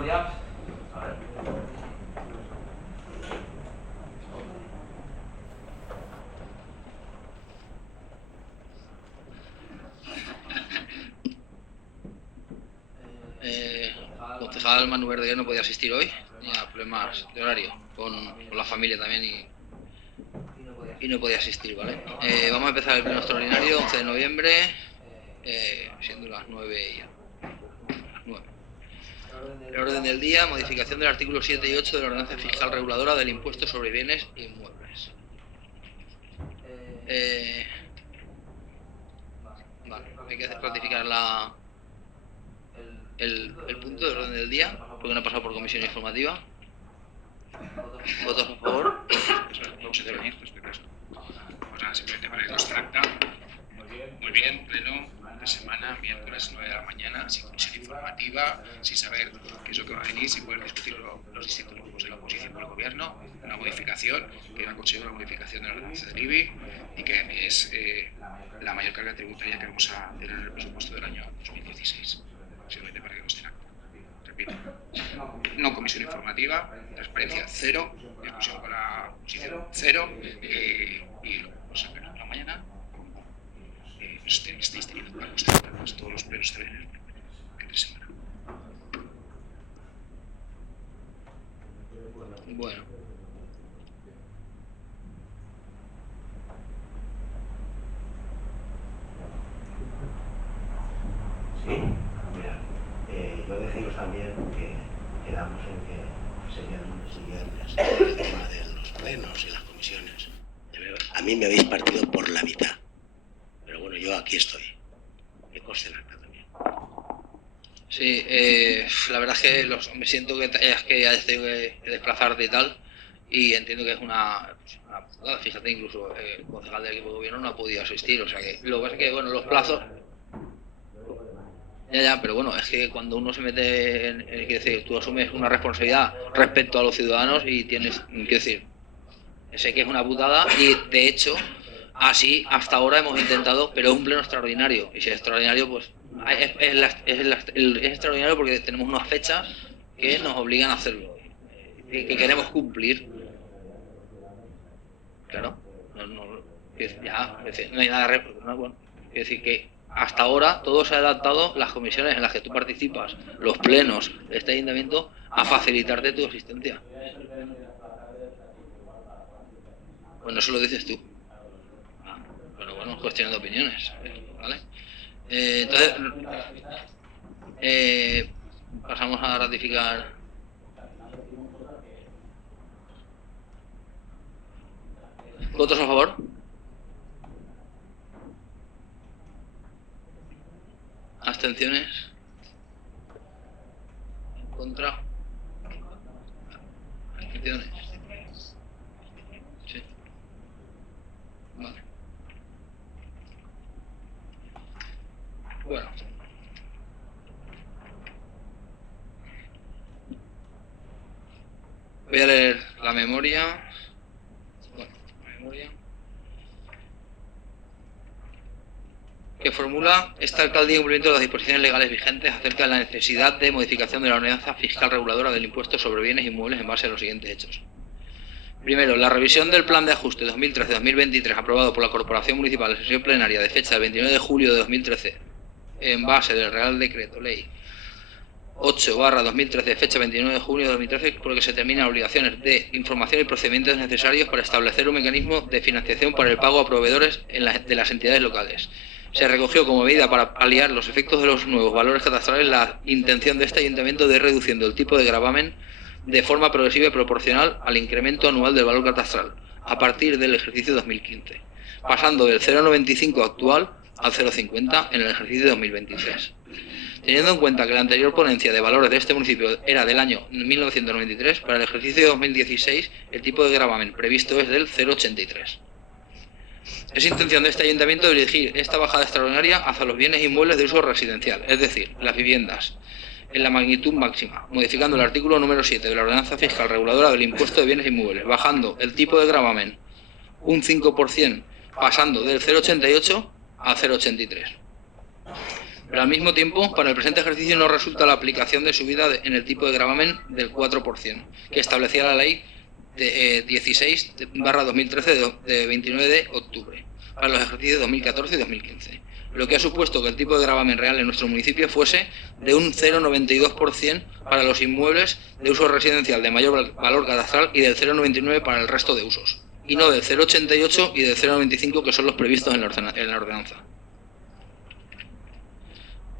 buenos días. A ver. Concejal Manu Verde no podía asistir hoy, tenía problemas de horario con la familia también y no podía asistir, ¿vale? Vamos a empezar el pleno extraordinario, 11 de noviembre, siendo las 9 ya. Las 9. El orden del día, modificación del artículo 7 y 8 de la ordenanza fiscal reguladora del impuesto sobre bienes inmuebles. Vale, hay que ratificar el punto del orden del día, porque no ha pasado por comisión informativa. ¿Votos a favor? Vamos a intervenir respecto a eso. Pues nada, simplemente para que conste en acta. Muy bien, pleno de semana, miércoles 9 de la mañana, sin comisión informativa, sin saber qué es lo que va a venir, sin poder discutirlo los distintos grupos de la oposición con el gobierno. Una modificación que va a conseguir una modificación de la ordenanza del IBI y que es la mayor carga tributaria que vamos a tener en el presupuesto del año 2016. Simplemente para que conste en acta. Repito, no comisión informativa, transparencia cero, discusión con la oposición cero, y luego pues a la mañana estáis teniendo para ustedes todos los plenos que ven en la semana. Bueno. Sí, mira, yo deciros también que quedamos en que sería el lunes siguiente el tema de los plenos y las comisiones. A mí me habéis partido por la mitad, pero bueno, yo aquí estoy. Me consta en acta también. Sí, la verdad es que me siento que hayas tenido que desplazarte y tal, y entiendo que es una putada. Fíjate, incluso el concejal del equipo de gobierno no ha podido asistir, o sea que lo que pasa es que, bueno, los plazos... Ya, pero bueno, es que cuando uno se mete quiero decir, tú asumes una responsabilidad respecto a los ciudadanos y tienes, quiero decir, sé que es una putada y de hecho, así hasta ahora hemos intentado, pero es un pleno extraordinario, y si es extraordinario, pues es extraordinario porque tenemos unas fechas que nos obligan a hacerlo, que queremos cumplir. Claro, no hay nada, bueno, es decir, que hasta ahora todo se ha adaptado, las comisiones en las que tú participas, los plenos de este ayuntamiento, a facilitarte tu asistencia. Bueno, eso lo dices tú. Pero bueno, es cuestión de opiniones, ¿vale? Entonces, pasamos a ratificar. ¿Votos a favor? ¿Abstenciones? ¿En contra? ¿Abstenciones? Sí. Vale. Bueno. Voy a leer la memoria. Bueno, la memoria. Que formula esta alcaldía en cumplimiento de las disposiciones legales vigentes acerca de la necesidad de modificación de la ordenanza fiscal reguladora del impuesto sobre bienes inmuebles en base a los siguientes hechos. Primero, la revisión del plan de ajuste 2013-2023 aprobado por la Corporación Municipal en sesión plenaria de fecha del 29 de julio de 2013 en base del Real Decreto Ley 8/2013, fecha 29 de junio de 2013, por el que se determinan obligaciones de información y procedimientos necesarios para establecer un mecanismo de financiación para el pago a proveedores de las entidades locales. Se recogió como medida para paliar los efectos de los nuevos valores catastrales la intención de este ayuntamiento de ir reduciendo el tipo de gravamen de forma progresiva y proporcional al incremento anual del valor catastral a partir del ejercicio 2015, pasando del 0,95 actual al 0,50 en el ejercicio 2023. Teniendo en cuenta que la anterior ponencia de valores de este municipio era del año 1993, para el ejercicio 2016 el tipo de gravamen previsto es del 0,83. Es intención de este ayuntamiento dirigir esta bajada extraordinaria hacia los bienes inmuebles de uso residencial, es decir, las viviendas, en la magnitud máxima, modificando el artículo número 7 de la ordenanza fiscal reguladora del impuesto de bienes inmuebles, bajando el tipo de gravamen un 5%, pasando del 0,88 a 0,83. Pero al mismo tiempo, para el presente ejercicio no resulta la aplicación de subida en el tipo de gravamen del 4%, que establecía la ley de 16/2013 de 29 de octubre, para los ejercicios 2014 y 2015, lo que ha supuesto que el tipo de gravamen real en nuestro municipio fuese de un 0,92% para los inmuebles de uso residencial de mayor valor catastral y del 0,99% para el resto de usos, y no del 0,88 y del 0,95 que son los previstos en la ordenanza.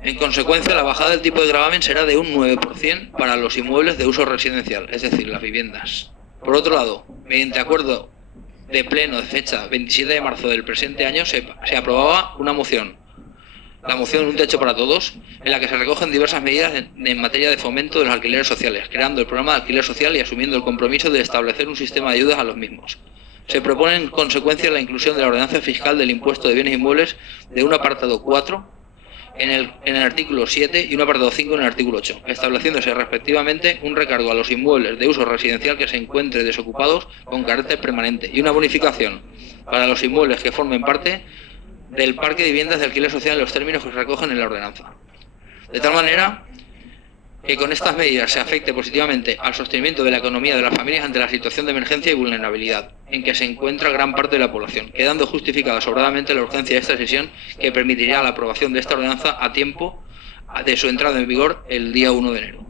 En consecuencia, la bajada del tipo de gravamen será de un 9% para los inmuebles de uso residencial, es decir, las viviendas. Por otro lado, mediante acuerdo de pleno de fecha 27 de marzo del presente año, se aprobaba una moción, la moción Un Techo para Todos, en la que se recogen diversas medidas en materia de fomento de los alquileres sociales, creando el programa de alquiler social y asumiendo el compromiso de establecer un sistema de ayudas a los mismos. Se propone en consecuencia la inclusión de la ordenanza fiscal del impuesto de bienes inmuebles de un apartado 4 en el artículo 7 y un apartado 5 en el artículo 8, estableciéndose respectivamente un recargo a los inmuebles de uso residencial que se encuentren desocupados con carácter permanente y una bonificación para los inmuebles que formen parte del parque de viviendas de alquiler social en los términos que se recogen en la ordenanza. De tal manera que con estas medidas se afecte positivamente al sostenimiento de la economía de las familias ante la situación de emergencia y vulnerabilidad en que se encuentra gran parte de la población, quedando justificada sobradamente la urgencia de esta sesión que permitiría la aprobación de esta ordenanza a tiempo de su entrada en vigor el día 1 de enero.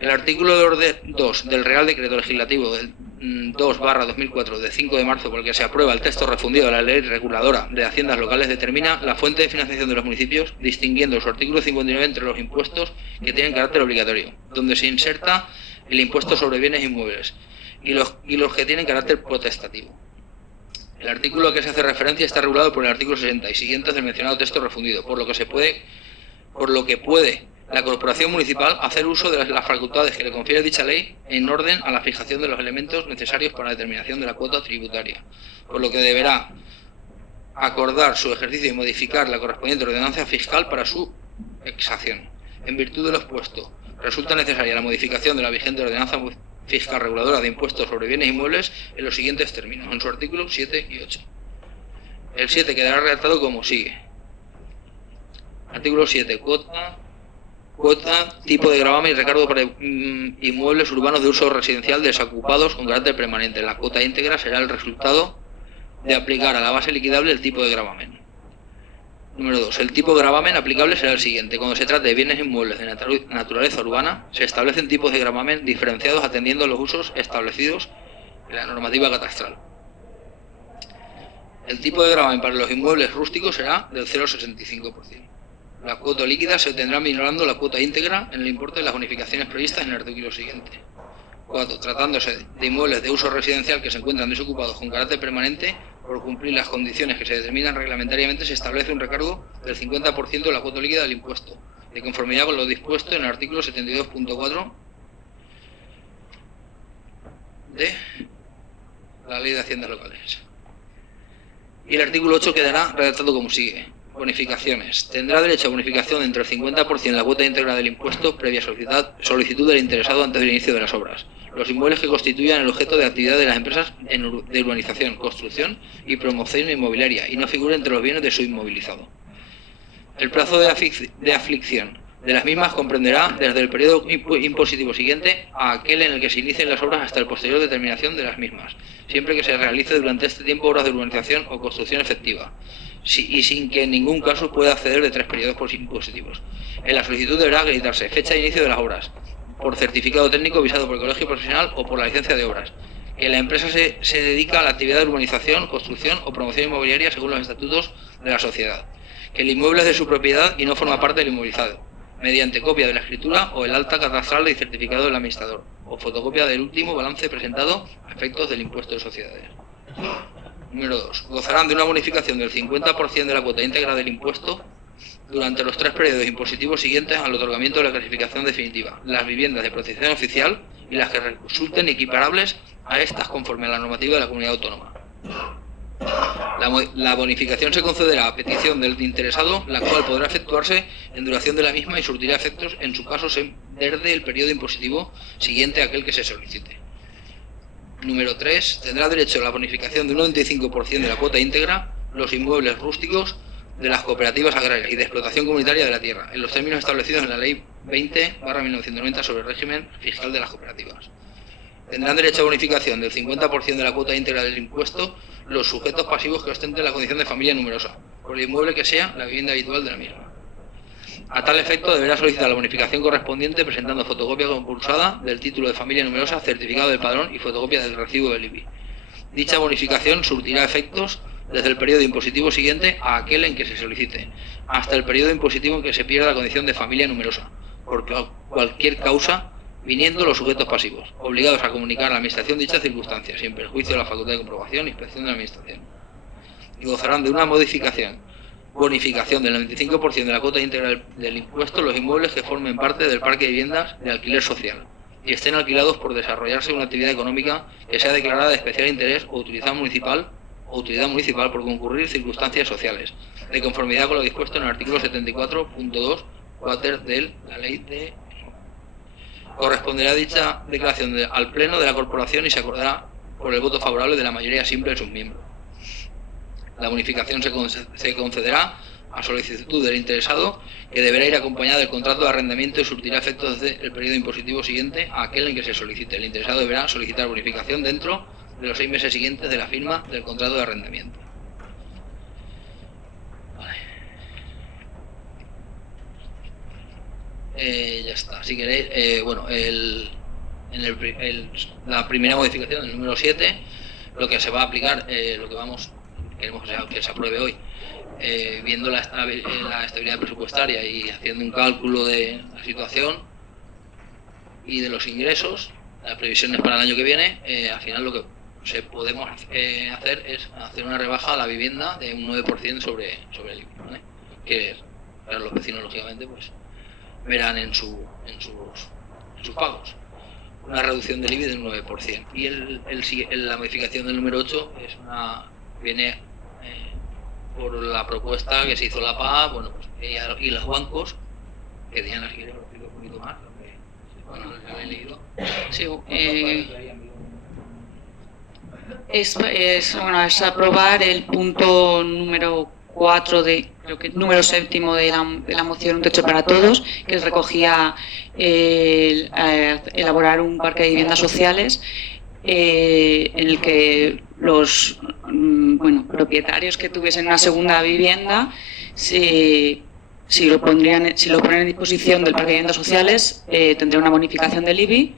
El artículo 2 del Real Decreto Legislativo del 2/2004 de 5 de marzo por el que se aprueba el texto refundido de la Ley Reguladora de Haciendas Locales determina la fuente de financiación de los municipios, distinguiendo su artículo 59 entre los impuestos que tienen carácter obligatorio, donde se inserta el impuesto sobre bienes inmuebles, y los que tienen carácter potestativo. El artículo al que se hace referencia está regulado por el artículo 60 y siguientes del mencionado texto refundido, por lo que puede la Corporación Municipal hacer uso de las facultades que le confiere dicha ley en orden a la fijación de los elementos necesarios para la determinación de la cuota tributaria, por lo que deberá acordar su ejercicio y modificar la correspondiente ordenanza fiscal para su exacción. En virtud de lo expuesto, resulta necesaria la modificación de la vigente ordenanza fiscal reguladora de impuestos sobre bienes inmuebles en los siguientes términos, en su artículo 7 y 8. El 7 quedará redactado como sigue. Artículo 7. Cuota, tipo de gravamen y recargo para inmuebles urbanos de uso residencial desocupados con carácter permanente. La cuota íntegra será el resultado de aplicar a la base liquidable el tipo de gravamen. Número 2. El tipo de gravamen aplicable será el siguiente. Cuando se trate de bienes inmuebles de naturaleza urbana, se establecen tipos de gravamen diferenciados atendiendo a los usos establecidos en la normativa catastral. El tipo de gravamen para los inmuebles rústicos será del 0,65%. La cuota líquida se obtendrá minorando la cuota íntegra en el importe de las bonificaciones previstas en el artículo siguiente. 4. Tratándose de inmuebles de uso residencial que se encuentran desocupados con carácter permanente, por cumplir las condiciones que se determinan reglamentariamente, se establece un recargo del 50% de la cuota líquida del impuesto, de conformidad con lo dispuesto en el artículo 72.4 de la Ley de Haciendas Locales. Y el artículo 8 quedará redactado como sigue. Bonificaciones. Tendrá derecho a bonificación entre el 50% de la cuota íntegra del impuesto previa solicitud del interesado antes del inicio de las obras. Los inmuebles que constituyan el objeto de actividad de las empresas de urbanización, construcción y promoción inmobiliaria y no figuren entre los bienes de su inmovilizado. El plazo de aflicción de las mismas comprenderá desde el periodo impositivo siguiente a aquel en el que se inicien las obras hasta el posterior determinación de las mismas, siempre que se realice durante este tiempo obras de urbanización o construcción efectiva, y sin que en ningún caso pueda acceder de 3 periodos impositivos. En la solicitud deberá acreditarse fecha de inicio de las obras, por certificado técnico visado por el colegio profesional o por la licencia de obras, que la empresa se dedica a la actividad de urbanización, construcción o promoción inmobiliaria según los estatutos de la sociedad, que el inmueble es de su propiedad y no forma parte del inmovilizado, mediante copia de la escritura o el alta catastral y certificado del administrador, o fotocopia del último balance presentado a efectos del impuesto de sociedades. Número 2. Gozarán de una bonificación del 50% de la cuota íntegra del impuesto durante los 3 periodos impositivos siguientes al otorgamiento de la clasificación definitiva, las viviendas de protección oficial y las que resulten equiparables a estas conforme a la normativa de la comunidad autónoma. La bonificación se concederá a petición del interesado, la cual podrá efectuarse en duración de la misma y surtirá efectos en su caso desde el periodo impositivo siguiente a aquel que se solicite. Número 3. Tendrá derecho a la bonificación de un 95% de la cuota íntegra los inmuebles rústicos de las cooperativas agrarias y de explotación comunitaria de la tierra, en los términos establecidos en la Ley 20/1990 sobre el régimen fiscal de las cooperativas. Tendrán derecho a bonificación del 50% de la cuota íntegra del impuesto los sujetos pasivos que ostenten la condición de familia numerosa, por el inmueble que sea la vivienda habitual de la misma. A tal efecto, deberá solicitar la bonificación correspondiente presentando fotocopia compulsada del título de familia numerosa, certificado del padrón y fotocopia del recibo del IBI. Dicha bonificación surtirá efectos desde el periodo impositivo siguiente a aquel en que se solicite, hasta el periodo impositivo en que se pierda la condición de familia numerosa, por cualquier causa, viniendo los sujetos pasivos, obligados a comunicar a la Administración dichas circunstancias, sin perjuicio de la facultad de comprobación e inspección de la Administración. Y gozarán de una bonificación del 95% de la cuota íntegra del impuesto los inmuebles que formen parte del parque de viviendas de alquiler social y estén alquilados por desarrollarse una actividad económica que sea declarada de especial interés o utilidad municipal por concurrir circunstancias sociales, de conformidad con lo dispuesto en el artículo 74.2 cuater de la ley de... Corresponderá dicha declaración al Pleno de la Corporación y se acordará por el voto favorable de la mayoría simple de sus miembros. La bonificación se concederá a solicitud del interesado, que deberá ir acompañada del contrato de arrendamiento y surtirá efectos desde el periodo impositivo siguiente a aquel en que se solicite. El interesado deberá solicitar bonificación dentro de los 6 meses siguientes de la firma del contrato de arrendamiento. Vale. Ya está. Si queréis, bueno, la primera modificación, el número 7, lo que se va a aplicar, lo que queremos que se apruebe hoy, viendo la estabilidad presupuestaria y haciendo un cálculo de la situación y de los ingresos, las previsiones para el año que viene, al final lo que podemos hacer es hacer una rebaja a la vivienda de un 9% sobre el IBI, ¿vale? Que los vecinos, lógicamente, pues verán en sus pagos una reducción del IBI del 9%. Y la modificación del número 8 viene por la propuesta que se hizo la PA, bueno, pues, y los bancos, que Diana, si quiere, lo explico un poquito más, bueno, lo he leído. Sí, es aprobar el punto número 4 número 7 de la moción Un Techo para Todos, que recogía elaborar un parque de viviendas sociales en el que los propietarios que tuviesen una segunda vivienda, si lo ponen en disposición del parque de viviendas sociales, tendría una bonificación del IBI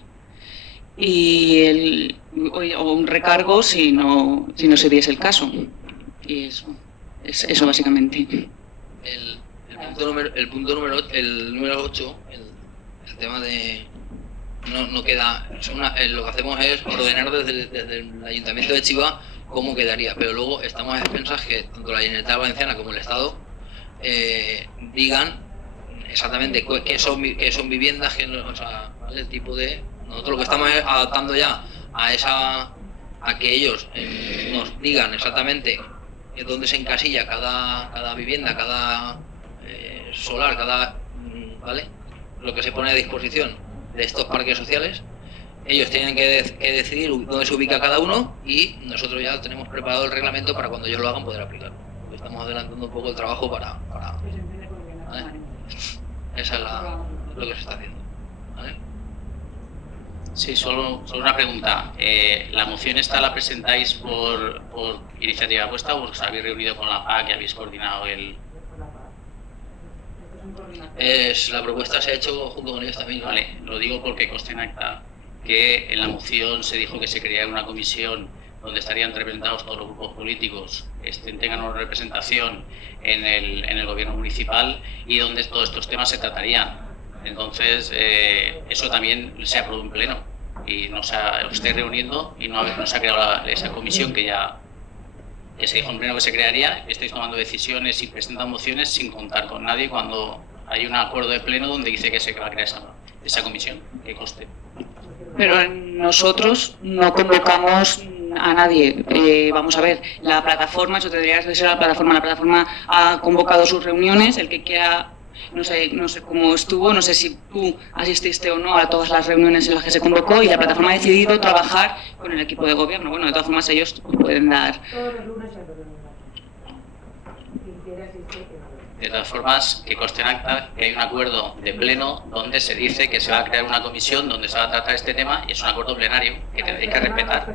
o un recargo si no se diese el caso. Y eso básicamente. El número 8, el tema de... No queda... lo que hacemos es ordenar desde el Ayuntamiento de Chiva cómo quedaría, pero luego estamos a expensas que tanto la Generalitat Valenciana como el Estado digan exactamente qué son viviendas, ¿vale? El tipo de... Nosotros lo que estamos adaptando ya a que ellos nos digan exactamente dónde se encasilla cada vivienda, cada solar, ¿vale? Lo que se pone a disposición de estos parques sociales. Ellos tienen que decidir dónde se ubica cada uno y nosotros ya tenemos preparado el reglamento para cuando ellos lo hagan poder aplicarlo. Estamos adelantando un poco el trabajo para ¿vale? Esa es lo que se está haciendo, ¿vale? Sí, solo una pregunta. ¿La moción esta la presentáis por iniciativa vuestra o os habéis reunido con la PAC y habéis coordinado el...? La propuesta se ha hecho junto con ellos también, ¿no? Vale, lo digo porque consta en acta que en la moción se dijo que se crearía una comisión donde estarían representados todos los grupos políticos, tengan una representación en el gobierno municipal y donde todos estos temas se tratarían. Entonces, eso también se aprobó en pleno y os estáis reuniendo y no se ha creado esa comisión que se dijo en pleno que se crearía. Estáis tomando decisiones y presentando mociones sin contar con nadie cuando hay un acuerdo de pleno donde dice que se va a crear esa comisión, que conste. Pero nosotros no convocamos a nadie. Vamos a ver, la plataforma, eso tendría que ser la plataforma ha convocado sus reuniones, el que quiera, no sé cómo estuvo, no sé si tú asististe o no a todas las reuniones en las que se convocó y la plataforma ha decidido trabajar con el equipo de gobierno. Bueno, de todas formas ellos pueden dar... De todas formas, que conste en acta que hay un acuerdo de pleno donde se dice que se va a crear una comisión donde se va a tratar este tema y es un acuerdo plenario que tendréis que respetar.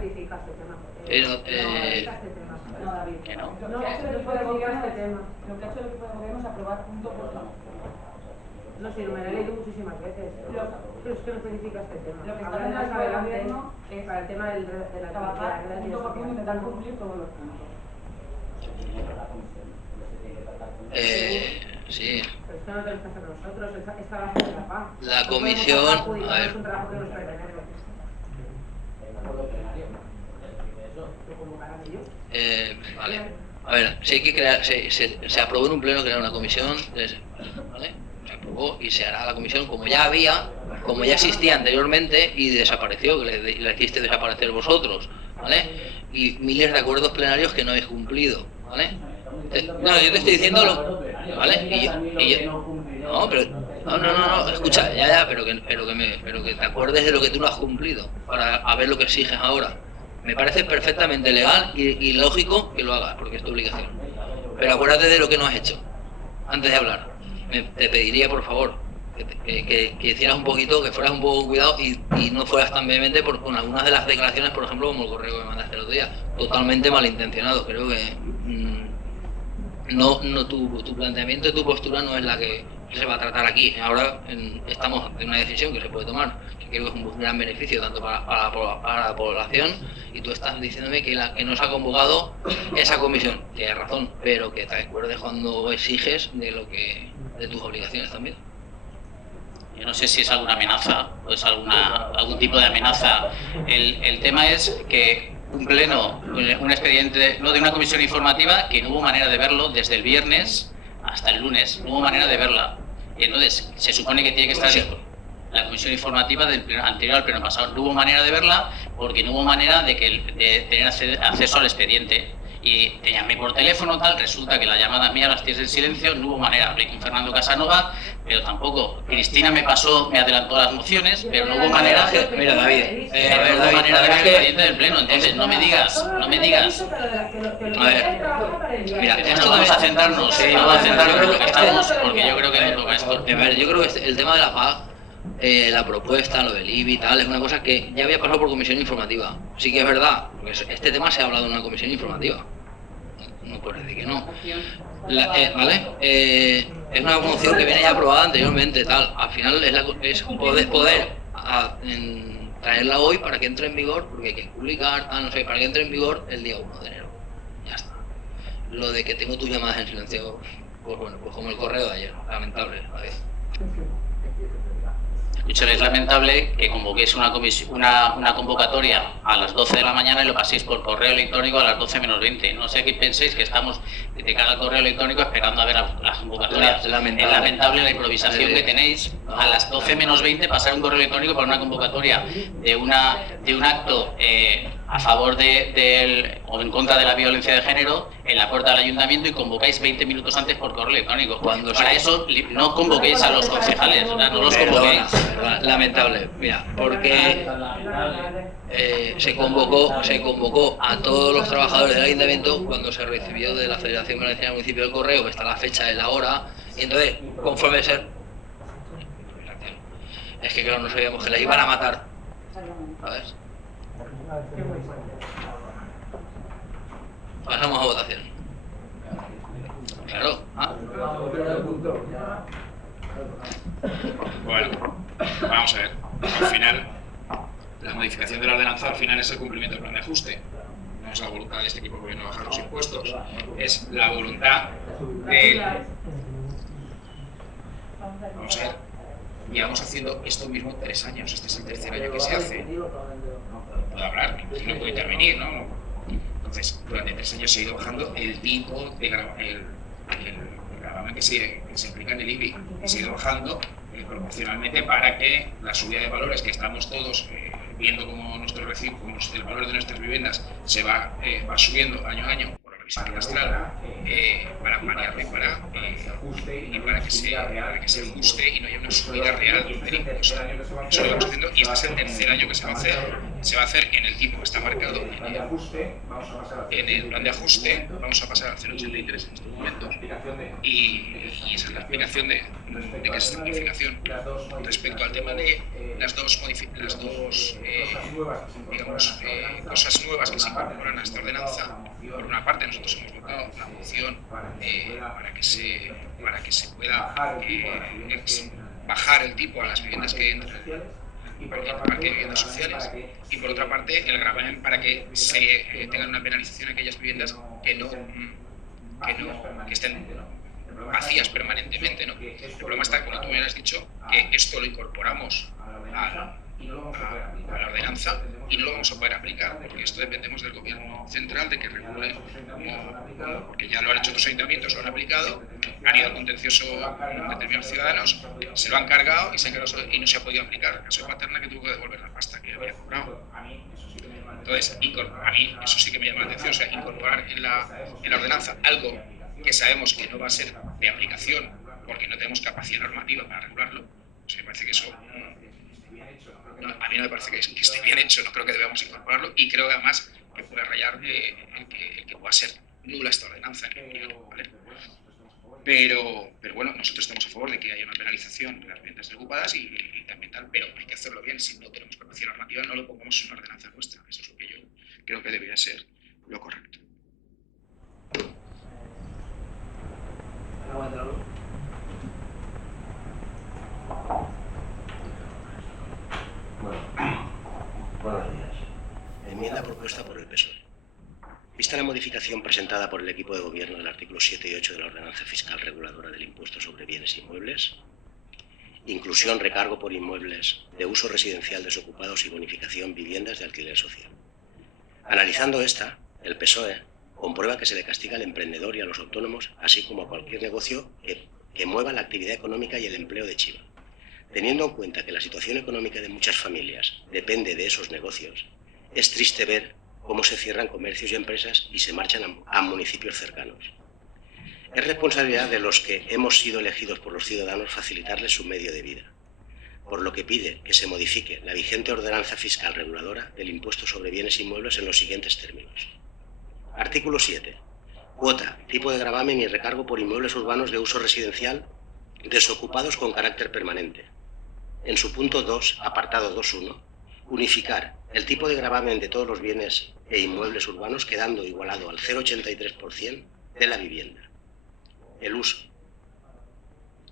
Pero, Que no. No, que se puede aprobar este tema. Lo que ha hecho el equipo de gobierno es aprobar punto por punto. No, sí, me lo he leído muchísimas veces. Pero es que no especifica este tema. Lo que está en el gobierno es para el tema de la trabajar punto por punto, intentar cumplir todos los puntos. Sí. Pero esto no tenemos que hacer nosotros, esta va a ser la paz. La comisión, a ver. Es un trabajo que nos pertenece. Vale. A ver, si hay que crear, se aprobó en un pleno crear una comisión, ¿vale? Se aprobó y se hará la comisión como ya existía anteriormente y desapareció, que le hiciste desaparecer vosotros, ¿vale? Y miles de acuerdos plenarios que no habéis cumplido, ¿vale? No, yo te estoy diciendo ¿vale? No, escucha, ya, pero que te acuerdes de lo que tú no has cumplido, para a ver lo que exiges ahora. Me parece perfectamente legal y lógico que lo hagas, porque es tu obligación. Pero acuérdate de lo que no has hecho, antes de hablar. Te pediría, por favor, que hicieras un poquito, que fueras un poco cuidado y no fueras tan vehemente con algunas de las declaraciones, por ejemplo, como el correo que me mandaste el otro día, totalmente malintencionado. Creo que tu planteamiento y tu postura no es la que se va a tratar aquí. Ahora estamos en una decisión que se puede tomar, que creo que es un gran beneficio tanto para la población, y tú estás diciéndome que no se ha convocado esa comisión. Tienes razón, pero que te acuerdes cuando exiges de tus obligaciones también. Yo no sé si es alguna amenaza o es algún tipo de amenaza. El tema es que un pleno, un expediente, no de una comisión informativa, que no hubo manera de verlo desde el viernes hasta el lunes, no hubo manera de verla. Y entonces se supone que tiene que estar la comisión informativa del pleno anterior al pleno pasado. No hubo manera de verla porque no hubo manera de tener acceso al expediente. Y te llamé por teléfono, resulta que la llamada mía las tienes en silencio, no hubo manera. Hablé con Fernando Casanova, pero tampoco. Cristina me adelantó las mociones, pero no hubo manera. Mira, David, no hubo manera de ver el expediente del pleno. Entonces no me digas. A ver, mira, Esto vamos a centrarnos en lo que estamos, porque yo creo que no toca esto. A ver, yo creo que el tema de la PAG, la propuesta, lo del IBI y tal, es una cosa que ya había pasado por comisión informativa. Sí que es verdad, porque este tema se ha hablado en una comisión informativa. No puedes decir que no. ¿Vale? Es una moción que viene ya aprobada anteriormente, tal. Al final es poder traerla hoy para que entre en vigor, porque hay que publicar, no sé, para que entre en vigor el día 1 de enero. Ya está. Lo de que tengo tus llamadas en silencio, pues bueno, pues como el correo de ayer, lamentable, a ver. Escuchen, es lamentable que convoquéis una convocatoria a las 12 de la mañana y lo paséis por correo electrónico a las 12 menos 20. No sé qué penséis que estamos de cara al correo electrónico esperando a ver las convocatorias. Es lamentable la improvisación que tenéis. A las 12 menos 20 pasar un correo electrónico para una convocatoria de un acto a favor o en contra de la violencia de género en la puerta del ayuntamiento y convocáis 20 minutos antes por correo electrónico. Para eso no convoquéis a los concejales, no los convoquéis. Lamentable, mira, porque se convocó a todos los trabajadores del ayuntamiento cuando se recibió de la Federación Valenciana Municipio del Correo, que está la fecha de la hora, y entonces, conforme es que claro, no sabíamos que les iban a matar, ¿sabes? Pasamos a votación. Claro. Bueno, vamos a ver. Al final, la modificación de la ordenanza al final es el cumplimiento del plan de ajuste. No es la voluntad de este equipo de gobierno bajar los impuestos. Es la voluntad de... Vamos a ver. Llevamos haciendo esto mismo 3 años. Este es el 3er año que se hace. No puedo hablar, no puedo intervenir, ¿no? Entonces, durante 3 años se ha ido bajando el tipo de el gravamen que se implica en el IBI. Se ha ido bajando proporcionalmente para que la subida de valores que estamos todos viendo como el valor de nuestras viviendas se va subiendo año a año por la revisión trimestral, para variarle y para que se ajuste y no haya una subida real del impuesto. Eso lo vamos haciendo y este es el 3er año que se va a hacer. se va a hacer en el tipo que está marcado en el plan de ajuste. Vamos a pasar al 0,83 en estos momentos, y esa es la explicación de qué es esta modificación. Respecto al tema de las dos cosas nuevas que se incorporan a esta ordenanza, por una parte nosotros hemos votado la moción para que se pueda bajar el tipo a las viviendas que entran en el parque de viviendas sociales, y por otra parte el gravamen para que se tengan una penalización a aquellas viviendas que estén vacías permanentemente, ¿no? El problema está, como tú me has dicho, que esto lo incorporamos a la ordenanza y no lo vamos a poder aplicar, porque esto dependemos del gobierno central de que regule, porque ya lo han hecho otros ayuntamientos, lo han aplicado, han ido al contencioso determinados ciudadanos, se lo han cargado y no se ha podido aplicar. El caso de Paterna, que tuvo que devolver la pasta que había cobrado. Entonces, a mí eso sí que me llama la atención, o sea, incorporar en la ordenanza algo que sabemos que no va a ser de aplicación porque no tenemos capacidad normativa para regularlo. O sea, me parece que eso a mí no me parece que esté bien hecho, no creo que debamos incorporarlo, y creo que además que puede rayar el que pueda ser nula esta ordenanza en el gobierno, ¿vale? Pero bueno, nosotros estamos a favor de que haya una penalización de las viviendas desocupadas y también tal, pero hay que hacerlo bien. Si no tenemos capacidad normativa, no lo pongamos en una ordenanza nuestra. Eso es lo que yo creo que debería ser lo correcto. Buenos días. Enmienda propuesta por el PSOE. Vista la modificación presentada por el equipo de gobierno del artículo 7 y 8 de la Ordenanza Fiscal Reguladora del Impuesto sobre Bienes Inmuebles, inclusión, recargo por inmuebles de uso residencial desocupados y bonificación viviendas de alquiler social. Analizando esta, el PSOE comprueba que se le castiga al emprendedor y a los autónomos, así como a cualquier negocio que mueva la actividad económica y el empleo de Chiva. Teniendo en cuenta que la situación económica de muchas familias depende de esos negocios, es triste ver cómo se cierran comercios y empresas y se marchan a municipios cercanos. Es responsabilidad de los que hemos sido elegidos por los ciudadanos facilitarles su medio de vida, por lo que pide que se modifique la vigente ordenanza fiscal reguladora del impuesto sobre bienes inmuebles en los siguientes términos. Artículo 7. Cuota, tipo de gravamen y recargo por inmuebles urbanos de uso residencial desocupados con carácter permanente. En su punto 2, apartado 2.1, unificar el tipo de gravamen de todos los bienes e inmuebles urbanos quedando igualado al 0,83% de la vivienda. El uso.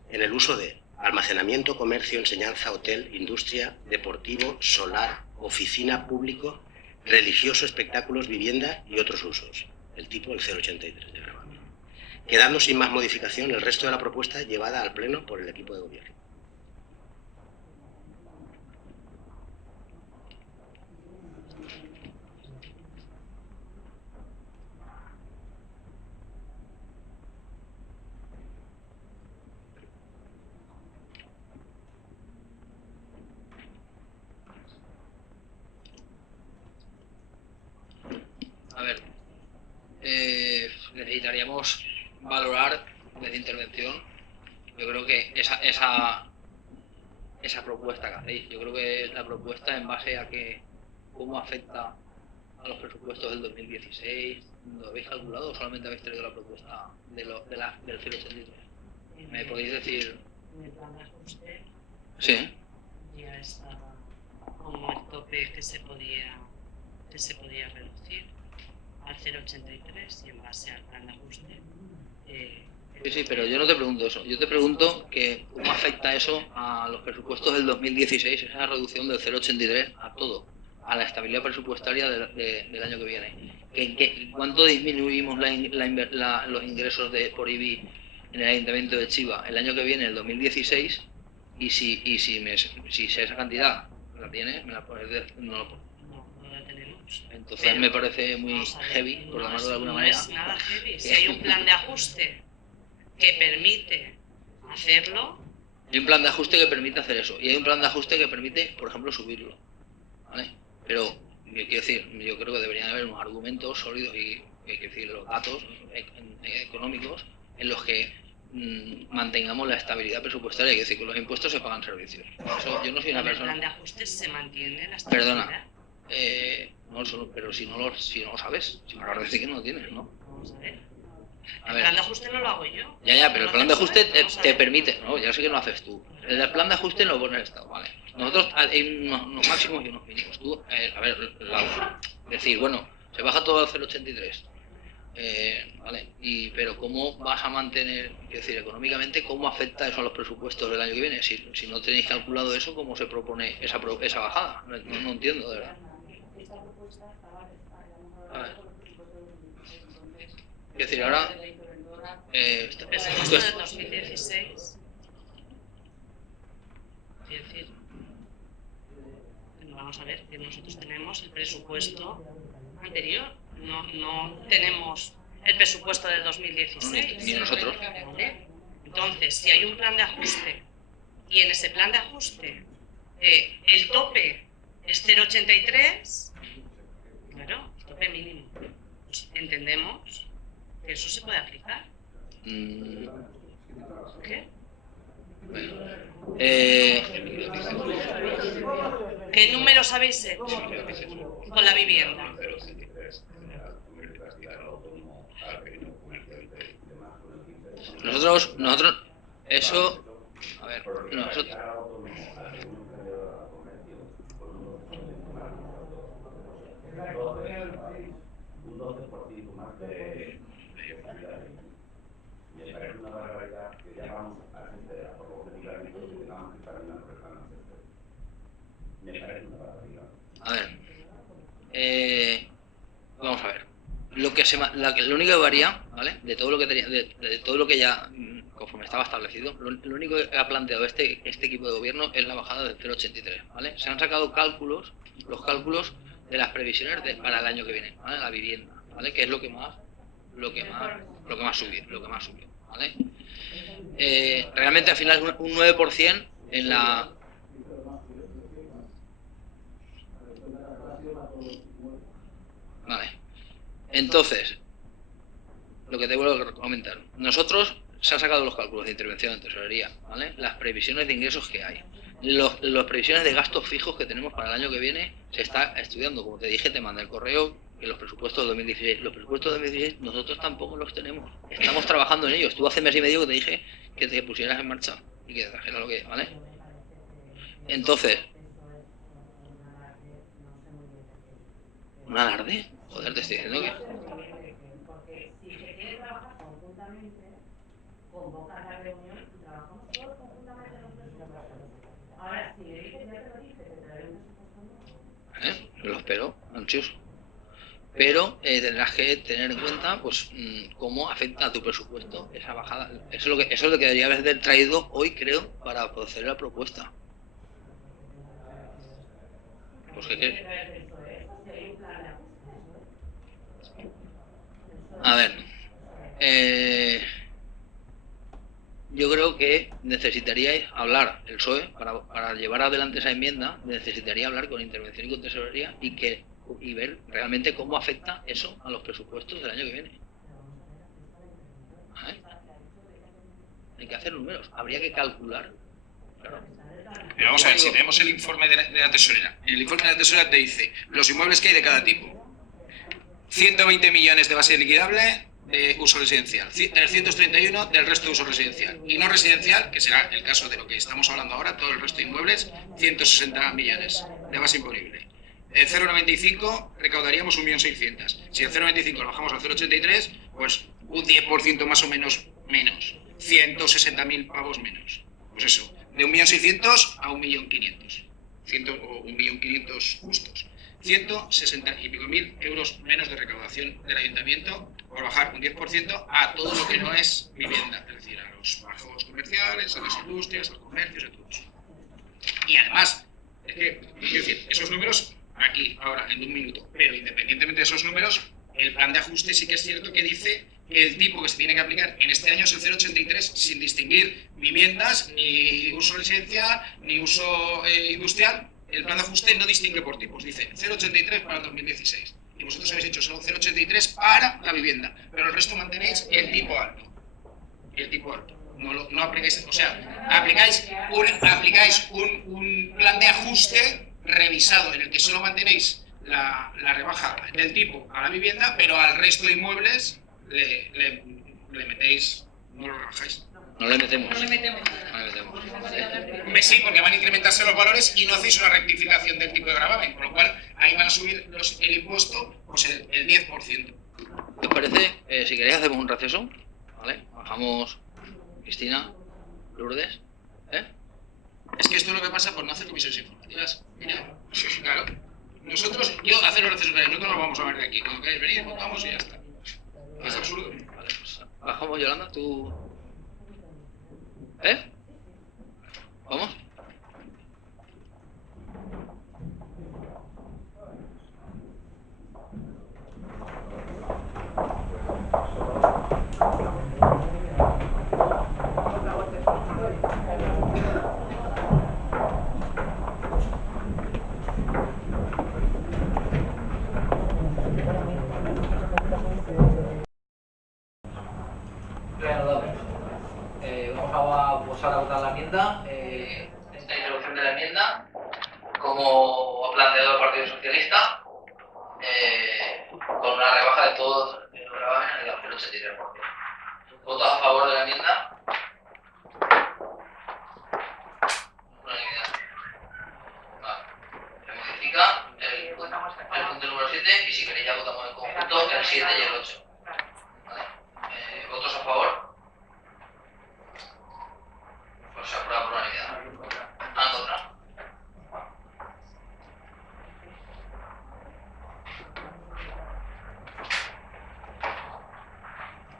En el uso de almacenamiento, comercio, enseñanza, hotel, industria, deportivo, solar, oficina, público, religioso, espectáculos, vivienda y otros usos. El tipo el 0,83 de gravamen. Quedando sin más modificación el resto de la propuesta llevada al Pleno por el equipo de gobierno. A ver, necesitaríamos valorar desde intervención. Yo creo que esa propuesta que hacéis, yo creo que es la propuesta en base a que cómo afecta a los presupuestos del 2016. ¿Lo habéis calculado o solamente habéis traído la propuesta del 0,83? ¿Me podéis decir? En el plan de ajuste Sí. ya estaba como el tope que se podía reducir al 0,83 y en base al plan de ajuste. Sí, pero yo no te pregunto eso. Yo te pregunto que cómo afecta eso a los presupuestos del 2016, esa reducción del 0,83 a todo, a la estabilidad presupuestaria del año que viene. ¿Cuánto disminuimos los ingresos por IBI en el Ayuntamiento de Chiva el año que viene, el 2016? Y si esa cantidad la tienes, me la puedes decir. No la tenemos. Entonces me parece muy heavy, por llamarlo de alguna manera. No es nada heavy. Si hay un plan de ajuste que permite hacerlo. Hay un plan de ajuste que permite hacer eso. Y hay un plan de ajuste que permite, por ejemplo, subirlo. ¿Vale? Pero, quiero decir, yo creo que deberían haber unos argumentos sólidos y quiero decir, los datos económicos en los que mantengamos la estabilidad presupuestaria. Quiero decir, que los impuestos se pagan servicios. Eso, yo no soy una persona. En el plan de ajuste se mantiene la estabilidad. Perdona. No, pero si no lo sabes, si me lo dice que no lo tienes, ¿no? Vamos a ver. A El ver. plan de ajuste no lo hago yo. Ya, pero el plan de ajuste Vamos a te ver. permite, ¿no? Ya sé que no haces tú. El plan de ajuste lo pone el Estado, ¿vale? Nosotros hay unos máximos y unos mínimos. Tú, a ver, decir, bueno, se baja todo al 0,83. Vale, pero ¿cómo vas a mantener, es decir, económicamente, cómo afecta eso a los presupuestos del año que viene? Si no tenéis calculado eso, ¿cómo se propone esa bajada? No entiendo, de verdad. A ver. Es decir, ahora... El presupuesto del 2016. Es decir, vamos a ver, que nosotros tenemos el presupuesto anterior. No tenemos el presupuesto del 2016. Ni nosotros. ¿Vale? Entonces, si hay un plan de ajuste y en ese plan de ajuste el tope es 0,83, claro, el tope mínimo, pues entendemos que eso se puede aplicar. ¿Qué? Bueno, ¿Qué números habéis hecho con la vivienda? Nosotros, eso, a ver, nosotros... Un 12% más de me parece una barbaridad que llamamos a la gente de la política y todo que tengamos que estar en la programa. Me parece una barbaridad. A ver, vamos a ver. Lo único que varía, ¿vale? De todo lo que tenía, de todo lo que ya conforme estaba establecido, lo único que ha planteado este equipo de gobierno es la bajada del 0,83, ¿vale? Se han sacado los cálculos de las previsiones para el año que viene, ¿vale? La vivienda, ¿vale? Que es lo que más subió, ¿vale? Realmente al final un 9% en la... Vale. Entonces, lo que te vuelvo a comentar. Nosotros se han sacado los cálculos de intervención en tesorería, ¿vale? Las previsiones de ingresos que hay. Las previsiones de gastos fijos que tenemos para el año que viene se está estudiando. Como te dije, te mandé el correo que los presupuestos de 2016. Los presupuestos de 2016 nosotros tampoco los tenemos. Estamos trabajando en ellos. Tú hace mes y medio que te dije que te pusieras en marcha y que te trajeras lo que, ¿vale? Entonces, ¿un alarde? Joder, te estoy diciendo que... Porque si se quiere trabajar conjuntamente, convocar la reunión y trabajamos todos conjuntamente en los presupuestos. Ahora, si le dices, ya te lo dije, te traeré un presupuesto nuevo. Lo espero, ansioso. Pero tendrás que tener en cuenta pues cómo afecta a tu presupuesto esa bajada. Eso es lo que debería haber traído hoy, creo, para proceder a la propuesta. Pues que... A ver, yo creo que necesitaríais hablar, el PSOE, para llevar adelante esa enmienda, necesitaría hablar con Intervención y con Tesorería y ver realmente cómo afecta eso a los presupuestos del año que viene. ¿Vale? Hay que hacer números, habría que calcular. Claro. Pero vamos a ver, si tenemos el informe de la tesorera, el informe de la tesorera te dice los inmuebles que hay de cada tipo. 120 millones de base liquidable de uso residencial, 331 del resto de uso residencial y no residencial, que será el caso de lo que estamos hablando ahora, todo el resto de inmuebles, 160 millones de base imponible. El 0,95 recaudaríamos 1.600.000. Si el 0,95 lo bajamos al 0,83, pues un 10% más o menos 160.000 pavos menos. Pues eso, de 1.600.000 a 1.500.000. O 1.500.000 justos. 160 y pico mil euros menos de recaudación del ayuntamiento por bajar un 10% a todo lo que no es vivienda, es decir, a los bajos comerciales, a las industrias, a los comercios, a todos. Y además, es que, quiero decir, esos números aquí, ahora, en un minuto, pero independientemente de esos números, el plan de ajuste sí que es cierto que dice que el tipo que se tiene que aplicar en este año es el 0,83 sin distinguir viviendas, ni uso residencial, ni uso industrial. El plan de ajuste no distingue por tipos, dice 0,83 para el 2016. Y vosotros habéis hecho solo 0,83 para la vivienda, pero el resto mantenéis el tipo alto. El tipo alto. No aplicáis, o sea, aplicáis un plan de ajuste revisado en el que solo mantenéis la rebaja del tipo a la vivienda, pero al resto de inmuebles le metéis, no lo rebajáis. No le metemos. No le metemos. No le metemos. Hombre, sí, porque van a incrementarse los valores y no hacéis una rectificación del tipo de gravamen, con lo cual ahí van a subir el impuesto pues el 10%. ¿Qué os parece? Si queréis hacemos un receso, ¿vale? Bajamos Cristina, Lourdes, Es que esto es lo que pasa por no hacer comisiones informativas. Mira, claro. Yo hacer los recesos, nosotros nos vamos a ver de aquí. Cuando queráis venir, votamos y ya está. Es absurdo. Vale, pues bajamos, Yolanda, tú... ¿Vamos? Vamos ahora a votar la enmienda. Esta introducción de la enmienda, como ha planteado el Partido Socialista, con una rebaja de todo el gravamen al 83%. ¿Votos a favor de la enmienda? Unanimidad. Vale. Se modifica el punto número 7 y si queréis ya votamos en conjunto el 7 y el 8. ¿Vale? ¿Votos a favor? Pues se aprueba por unanimidad. ¿En contra?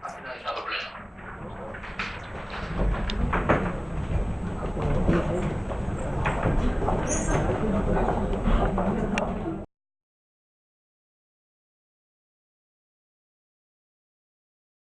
Ha finalizado el pleno.